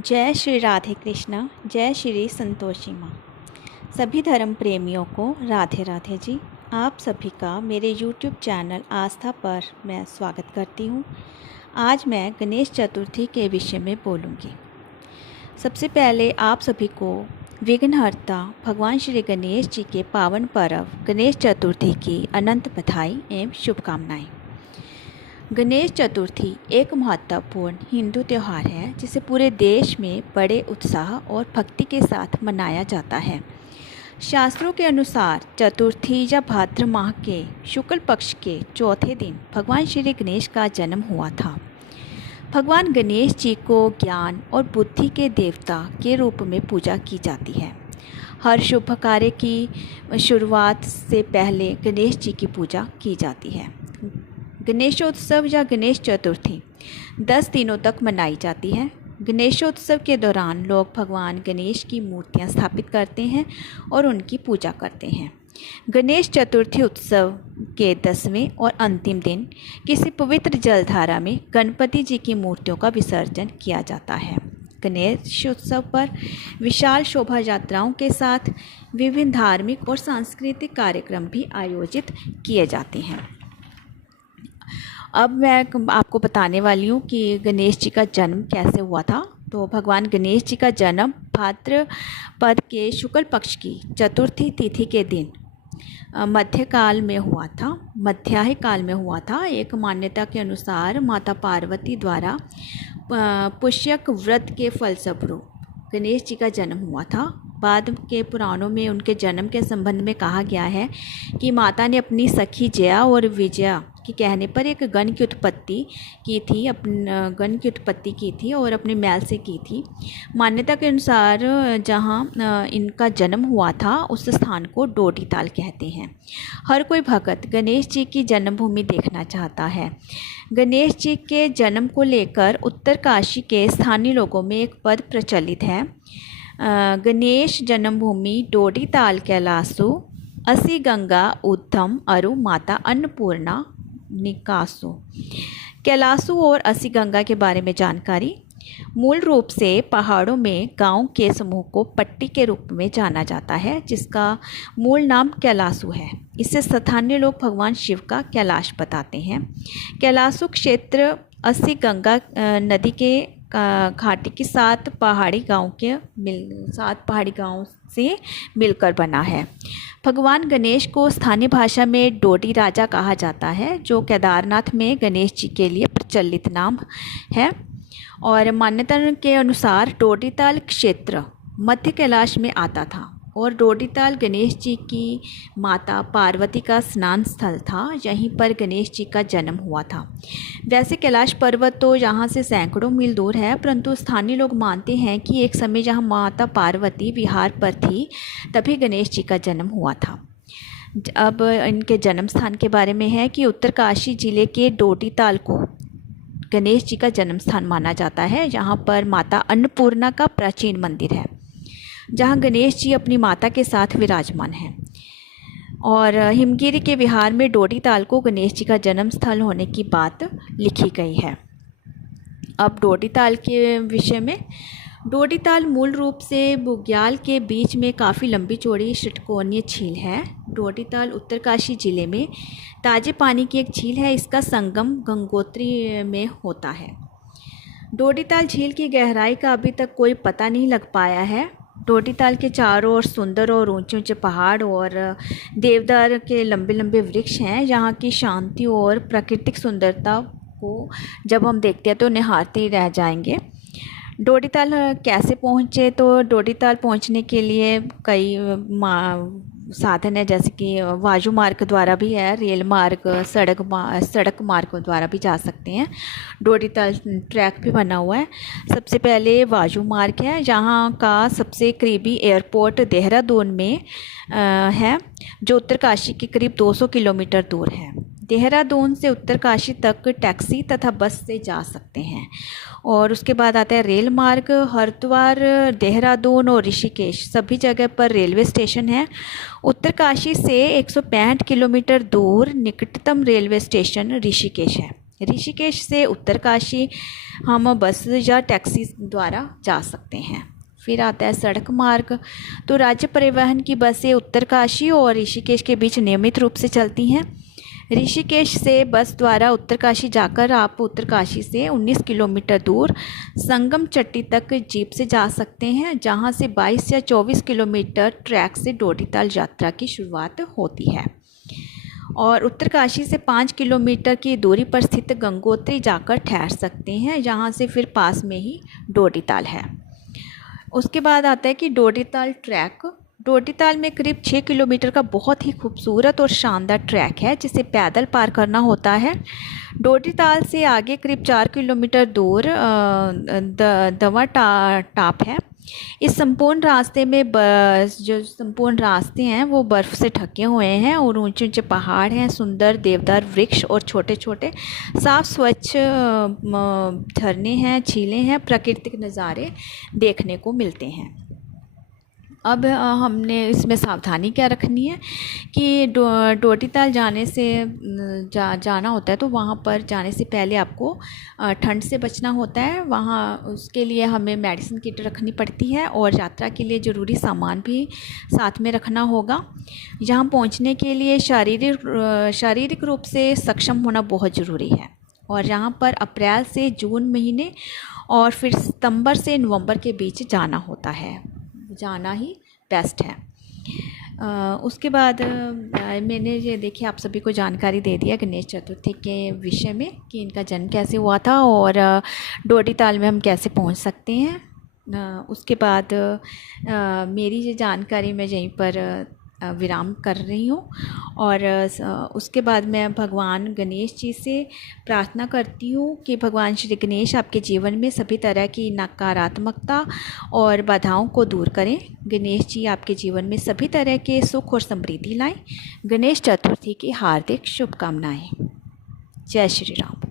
जय श्री राधे कृष्णा। जय श्री संतोषी माँ। सभी धर्म प्रेमियों को राधे राधे जी। आप सभी का मेरे YouTube चैनल आस्था पर मैं स्वागत करती हूँ। आज मैं गणेश चतुर्थी के विषय में बोलूँगी। सबसे पहले आप सभी को विघ्नहर्ता भगवान श्री गणेश जी के पावन पर्व गणेश चतुर्थी की अनंत बधाई एवं शुभकामनाएँ। गणेश चतुर्थी एक महत्वपूर्ण हिंदू त्यौहार है जिसे पूरे देश में बड़े उत्साह और भक्ति के साथ मनाया जाता है। शास्त्रों के अनुसार चतुर्थी या भाद्र माह के शुक्ल पक्ष के चौथे दिन भगवान श्री गणेश का जन्म हुआ था। भगवान गणेश जी को ज्ञान और बुद्धि के देवता के रूप में पूजा की जाती है। हर शुभ कार्य की शुरुआत से पहले गणेश जी की पूजा की जाती है। गणेशोत्सव या गणेश चतुर्थी 10 दिनों तक मनाई जाती है। गणेशोत्सव के दौरान लोग भगवान गणेश की मूर्तियां स्थापित करते हैं और उनकी पूजा करते हैं। गणेश चतुर्थी उत्सव के 10वें और अंतिम दिन किसी पवित्र जलधारा में गणपति जी की मूर्तियों का विसर्जन किया जाता है। गणेश उत्सव पर विशाल शोभा यात्राओं के साथ विभिन्न धार्मिक और सांस्कृतिक कार्यक्रम भी आयोजित किए जाते हैं। अब मैं आपको बताने वाली हूँ कि गणेश जी का जन्म कैसे हुआ था। तो भगवान गणेश जी का जन्म भाद्रपद के शुक्ल पक्ष की चतुर्थी तिथि के दिन मध्यकाल में हुआ था। मध्याह्न काल में हुआ था। एक मान्यता के अनुसार माता पार्वती द्वारा पुष्यक व्रत के फलस्वरूप गणेश जी का जन्म हुआ था। बाद के पुराणों में उनके जन्म के संबंध में कहा गया है कि माता ने अपनी सखी जया और विजया के कहने पर एक गण की उत्पत्ति की थी और अपने मैल से की थी। मान्यता के अनुसार जहाँ इनका जन्म हुआ था उस स्थान को डोडीताल कहते हैं। हर कोई भक्त गणेश जी की जन्मभूमि देखना चाहता है। गणेश जी के जन्म को लेकर उत्तरकाशी के स्थानीय लोगों में एक पद प्रचलित है। गणेश जन्मभूमि डोडीताल कैलासु असी गंगा उद्धम अरु माता अन्नपूर्णा निकासु। कैलासु और असी गंगा के बारे में जानकारी। मूल रूप से पहाड़ों में गांव के समूह को पट्टी के रूप में जाना जाता है जिसका मूल नाम कैलासु है। इसे स्थानीय लोग भगवान शिव का कैलाश बताते हैं। कैलासु क्षेत्र असी गंगा नदी के घाटी के 7 पहाड़ी गांव से मिलकर बना है। भगवान गणेश को स्थानीय भाषा में डोडी राजा कहा जाता है जो केदारनाथ में गणेश जी के लिए प्रचलित नाम है। और मान्यता के अनुसार डोडीताल क्षेत्र मध्य कैलाश में आता था और डोडीताल गणेश जी की माता पार्वती का स्नान स्थल था। यहीं पर गणेश जी का जन्म हुआ था। वैसे कैलाश पर्वत तो यहाँ से सैकड़ों मील दूर है, परंतु स्थानीय लोग मानते हैं कि एक समय जहाँ माता पार्वती विहार पर थी तभी गणेश जी का जन्म हुआ था। अब इनके जन्म स्थान के बारे में है कि उत्तरकाशी जिले के डोडीताल को गणेश जी का जन्म स्थान माना जाता है। यहाँ पर माता अन्नपूर्णा का प्राचीन मंदिर है जहाँ गणेश जी अपनी माता के साथ विराजमान हैं। और हिमगिरी के विहार में डोडीताल को गणेश जी का जन्म स्थल होने की बात लिखी गई है। अब डोडीताल के विषय में, डोडीताल मूल रूप से बुग्याल के बीच में काफ़ी लंबी चौड़ी षटकोणीय झील है। डोडीताल उत्तरकाशी जिले में ताजे पानी की एक झील है। इसका संगम गंगोत्री में होता है। डोडीताल झील की गहराई का अभी तक कोई पता नहीं लग पाया है। डोडीताल के चारों ओर सुंदर और ऊंचे ऊंचे पहाड़ और देवदार के लंबे लंबे वृक्ष हैं। यहाँ की शांति और प्राकृतिक सुंदरता को जब हम देखते हैं तो निहारते ही रह जाएंगे। डोडीताल कैसे पहुँचे? तो डोडीताल पहुँचने के लिए कई साधन है, जैसे कि वायु मार्ग द्वारा भी है, रेल मार्ग, सड़क मार्ग द्वारा भी जा सकते हैं। डोडीताल ट्रैक भी बना हुआ है। सबसे पहले वायु मार्ग है। यहाँ का सबसे करीबी एयरपोर्ट देहरादून में है जो उत्तरकाशी के करीब 200 किलोमीटर दूर है। देहरादून से उत्तरकाशी तक टैक्सी तथा बस से जा सकते हैं। और उसके बाद आता है रेल मार्ग। हरिद्वार, देहरादून और ऋषिकेश सभी जगह पर रेलवे स्टेशन है। उत्तरकाशी से 165 किलोमीटर दूर निकटतम रेलवे स्टेशन ऋषिकेश है। ऋषिकेश से उत्तरकाशी हम बस या टैक्सी द्वारा जा सकते हैं। फिर आता है सड़क मार्ग। तो राज्य परिवहन की बसें उत्तरकाशी और ऋषिकेश के बीच नियमित रूप से चलती हैं। ऋषिकेश से बस द्वारा उत्तरकाशी जाकर आप उत्तरकाशी से 19 किलोमीटर दूर संगम चट्टी तक जीप से जा सकते हैं, जहां से 22 या 24 किलोमीटर ट्रैक से डोडीताल यात्रा की शुरुआत होती है। और उत्तरकाशी से 5 किलोमीटर की दूरी पर स्थित गंगोत्री जाकर ठहर सकते हैं, जहां से फिर पास में ही डोडीताल है। उसके बाद आता है कि डोडीताल ट्रैक। डोडीताल में करीब 6 किलोमीटर का बहुत ही खूबसूरत और शानदार ट्रैक है, जिसे पैदल पार करना होता है। डोडीताल से आगे करीब 4 किलोमीटर दूर दवा टाप है। इस संपूर्ण रास्ते में जो संपूर्ण रास्ते हैं वो बर्फ़ से ढके हुए हैं और ऊंचे ऊंचे पहाड़ हैं, सुंदर देवदार वृक्ष और छोटे छोटे साफ स्वच्छ झरने हैं, झीलें हैं, प्राकृतिक नज़ारे देखने को मिलते हैं। अब हमने इसमें सावधानी क्या रखनी है कि डोडीताल जाने से जाना होता है, तो वहाँ पर जाने से पहले आपको ठंड से बचना होता है। वहाँ उसके लिए हमें मेडिसिन किट रखनी पड़ती है और यात्रा के लिए ज़रूरी सामान भी साथ में रखना होगा। यहाँ पहुँचने के लिए शारीरिक रूप से सक्षम होना बहुत ज़रूरी है। और यहाँ पर अप्रैल से जून महीने और फिर सितंबर से नवंबर के बीच जाना होता है, जाना ही बेस्ट है। उसके बाद मैंने ये देखिए आप सभी को जानकारी दे दिया गणेश चतुर्थी के विषय में कि इनका जन्म कैसे हुआ था और डोडीताल में हम कैसे पहुंच सकते हैं। उसके बाद मेरी ये जानकारी मैं यहीं पर विराम कर रही हूँ और उसके बाद मैं भगवान गणेश जी से प्रार्थना करती हूँ कि भगवान श्री गणेश आपके जीवन में सभी तरह की नकारात्मकता और बाधाओं को दूर करें। गणेश जी आपके जीवन में सभी तरह के सुख और समृद्धि लाएं। गणेश चतुर्थी की हार्दिक शुभकामनाएं। जय श्री राम।